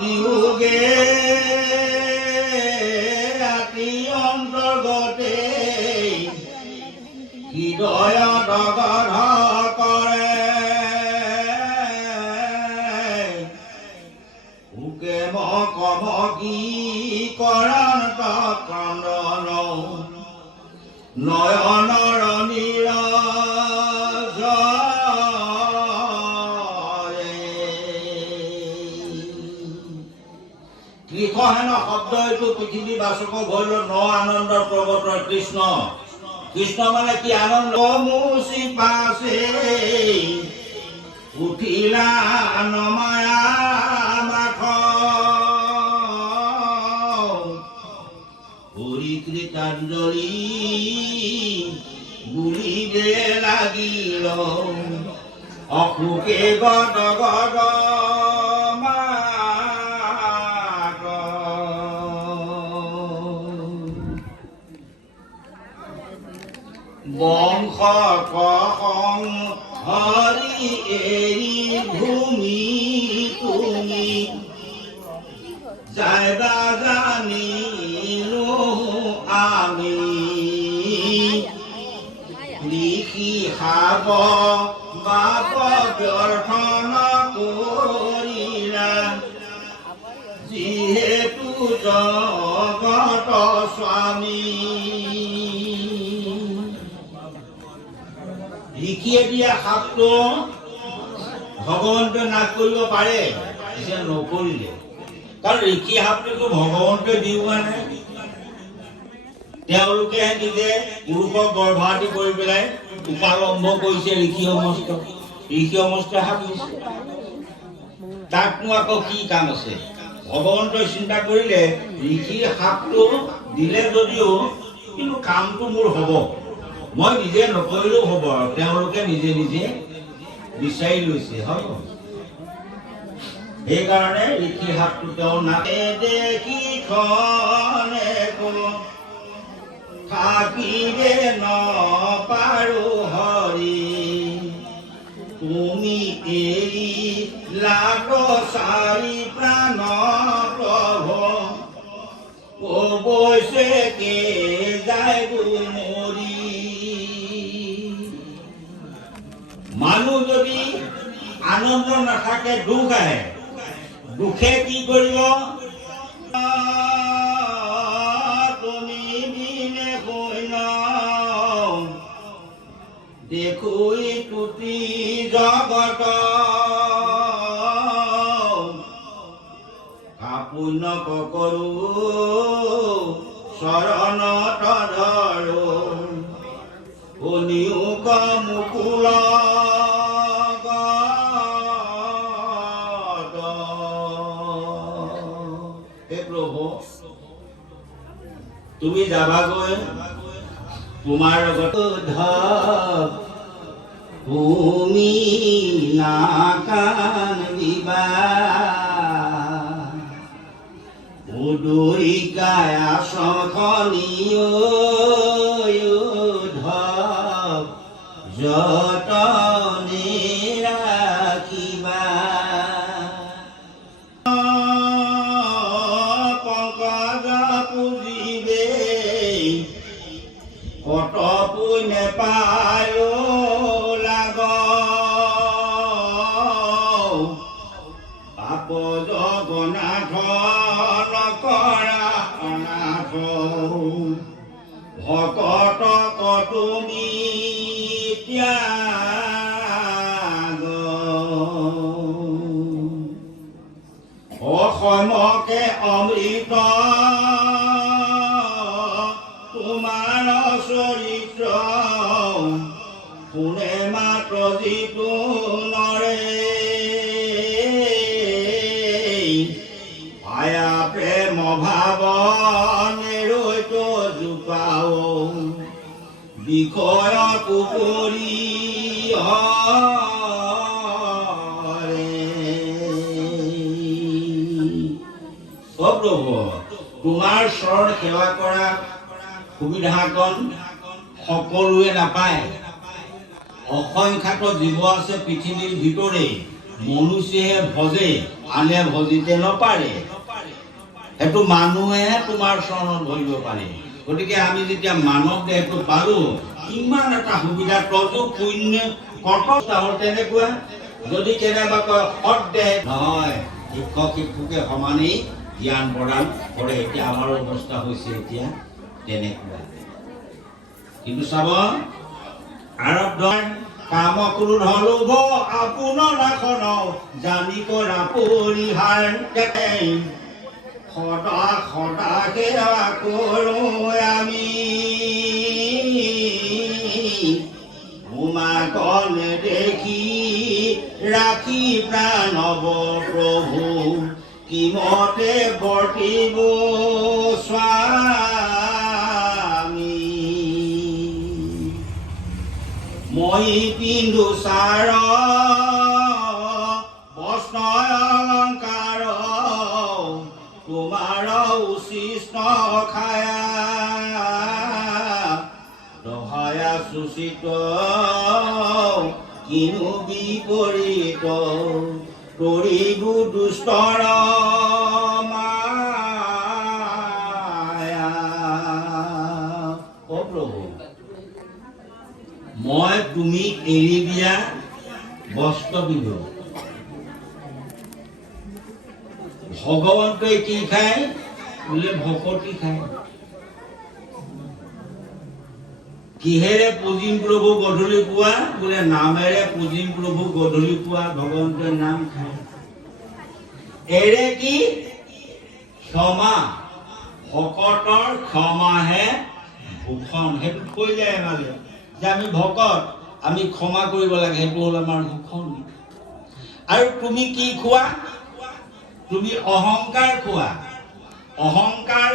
দিওগে ৰাতি অন্তৰ্গতে হৃদয় দগধ কৰে উকে মকমকি কৰান্ত ক্ৰন্দন নয়নৰ নীৰজ কৃষ্ণ শব্দ এইটো পৃথিৱীবাচক হল ন আনন্দৰ প্ৰৱৰ্তক কৃষ্ণ। কৃষ্ণ মানে কি আনন্দ মুচি পাছে উঠিলা নমায়া মাখ হৰিকৃতাঞ্জলি বুলিবে লাগিল অসুখে গদ গদ বংশ কসং হৰি এৰি ভূমি তুমি জায়গা জানিলো আমি লিখি খাব বাপ ব্যৰ্থ নকৰিলা যিহেতু জগত স্বামী। লিখিয়ে দিয়া সাপটো ভগৱন্তই নাশ কৰিব পাৰে, এতিয়া নকৰিলে, কাৰণ লিখি সাপটোতো ভগৱন্তই দিওৱা নাই। তেওঁলোকে নিজে পুৰুষক গৰ্ভাৱতী কৰি পেলাই উপালম্ব কৰিছে ঋষি সমস্ত সাপ দিছে। তাতনো আকৌ কি কাম আছে? ভগৱন্তই চিন্তা কৰিলে ঋষি সাপটো দিলে যদিও কিন্তু কামটো মোৰ হ'ব, মই নিজে নকৰিলেও হ'ব, আৰু তেওঁলোকে নিজে নিজে বিচাৰি লৈছে হ'ব। সেইকাৰণে ঋষি সাপটো তেওঁ নাকে দেখি খনে থাকিবে নপাৰো হৰি তুমি এৰি লাগ চাৰি প্ৰাণ প্ৰভু অৱশ্যে কে যায় মৰি। মানুহ যদি আনন্দ নাথাকে দুখ আহে, দুখে কি কৰিব? তুমি বিনে কইন দেখুই টুটি জগত কাপুণ্য কৰো শৰণত ধৰো অনিয়োগ মুকুল তুমি যাবাগৈ তোমাৰ লগত তুমি নাকান দিবা উদৰি গায়া সখনিও যতনে ৰাখিবা পংকজ পুজিবে কত পুণ্য পায় লাগ পাপ জগন্নাথ নকৰা অনাথ ভকত তুমি ত্যাগ অসমকে অমৃত তোমাৰ চৰিত্ৰ কোনে মাত্ৰ যিটো নৰে আয়া প্ৰেম ভাৱনেৰৈতো জোপাও বিষয় কুকুৰী প্ৰভু তোমাৰ চৰণ সেৱা কৰা সুবিধাকণ সকলোৱে নাপায়। অসংখ্যাত জীৱ আছে পৃথিৱীৰ ভিতৰে, মনুষ্যহে ভজে আনে ভজিতে নপাৰে সেইটো মানুহেহে তোমাৰ চৰণত ভৰিব পাৰে গতিকে আমি যেতিয়া মানৱ দেহটো পালো ইমান এটা সুবিধা তজু পুণ্য কৰ্তব্য তেনেকুৱা যদি কেনেবা কয় সৎদেহ নহয় শিক্ষক শিক্ষকে সমানেই জ্ঞান প্ৰদান কৰে এতিয়া আমাৰ অৱস্থা হৈছে এতিয়া তেনেকুৱা কিন্তু চাব আৰব্ধ কাম ক্ৰোধ লোভ আপোন নাখন জানি কৰা পৰিহাৰ সদা সদা সেৱা কৰো আমি উমাকন দেখি ৰাখি প্ৰাণৱ প্ৰভু কিমতে বৰ্তিব স্বামী মই পিন্ধো চাৰ বস্ত্ৰ অলংকাৰ তোমাৰ উচিষ্ট খায়া দহায়া সুচিত কিনো বিপৰীত কৰিবু দুষ্টৰ মায়া অ প্ৰভু মই তুমি এৰি দিয়া বস্ত্ৰ পিন্ধো ভগৱন্তই কি খায় বোলে ভকতি খায় কিহেৰে পুজিম প্ৰভু গধূলি পুৱা বোলে নামেৰে পুজিম প্ৰভু গধূলি পুৱা ভগৱন্তই নাম খায় এৰে কি ক্ষমা ভকতৰ ক্ষমাহে ভূষণ সেইটো কৈ যায় মানে যে আমি ভকত আমি ক্ষমা কৰিব লাগে সেইটো হ'ল আমাৰ ভূষণ আৰু তুমি কি খোৱা তুমি অহংকাৰ খোৱা অহংকাৰ